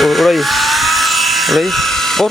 उड़ाई उड़ाई और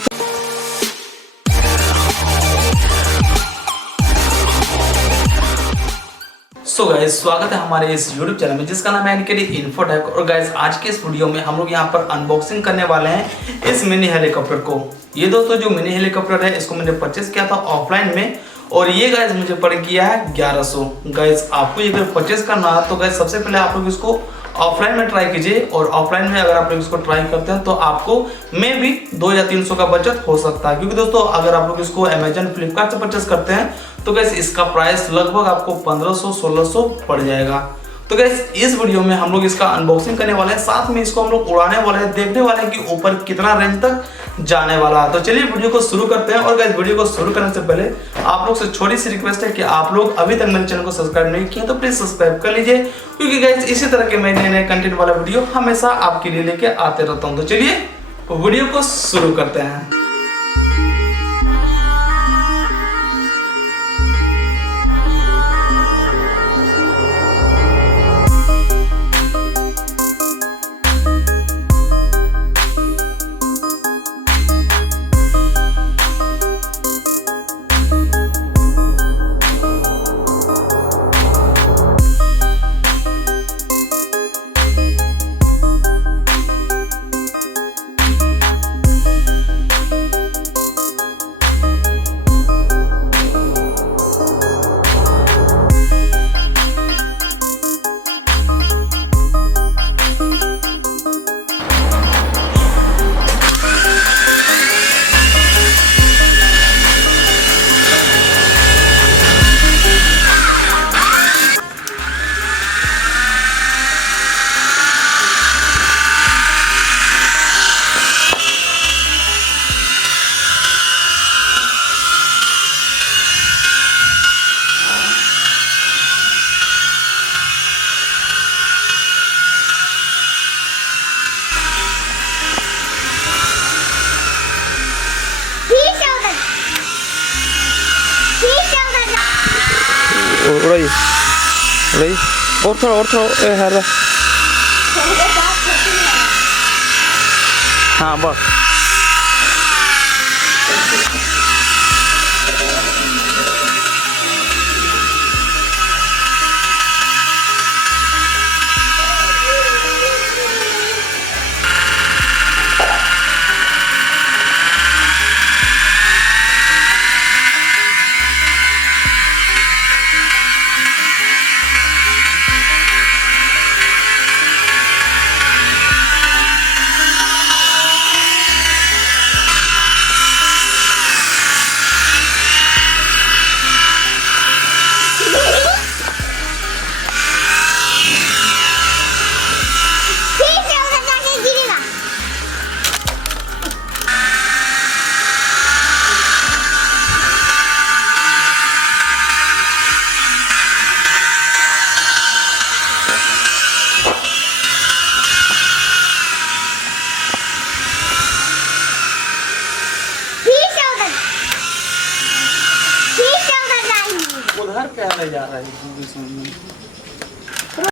सो गाइस, स्वागत है हमारे इस YouTube चैनल में जिसका नाम है NKDINFOTECH। और गाइस, आज के इस वीडियो में हम लोग यहाँ पर अनबॉक्सिंग करने वाले हैं इस मिनी हेलीकॉप्टर को। ये दोस्तों जो मिनी हेलीकॉप्टर है इसको मैंने परचेस किया था ऑफलाइन में और ये गाइस मुझे पड़ गया है 1100। गाइस, आपको ये अगर परचेस करना है तो गाइस सबसे पहले आप लोग इसको ऑफलाइन में ट्राई कीजिए और ऑफलाइन में अगर आप लोग इसको ट्राई करते हैं तो आपको में भी 2 या 300 का बचत हो सकता है। क्योंकि दोस्तों अगर आप लोग इसको अमेजन फ्लिपकार्ट से परचेस करते हैं तो गाइस इसका प्राइस लगभग आपको 1500-1600 पड़ जाएगा। तो गाइस इस वीडियो में हम लोग इसका अनबॉक्सिंग करने वाले हैं, साथ में इसको हम लोग उड़ाने वाले हैं, देखने वाले हैं कि ऊपर कितना रेंज तक जाने वाला है। तो चलिए वीडियो को शुरू करते हैं। और गाइस वीडियो को शुरू करने से पहले आप लोग से छोटी सी रिक्वेस्ट है कि आप लोग अभी तक मेरे चैनल को सब्सक्राइब नहीं किए तो प्लीज सब्सक्राइब कर लीजिए, क्योंकि गाइस इसी तरह के मैं नए कंटेंट वाला वीडियो हमेशा आपके लिए लेके आते रहता हूँ। तो चलिए वीडियो को शुरू करते हैं। उड़ाई उड़ाई और थोड़ा है रे। हाँ बस उधर क्या ले जा रहा है?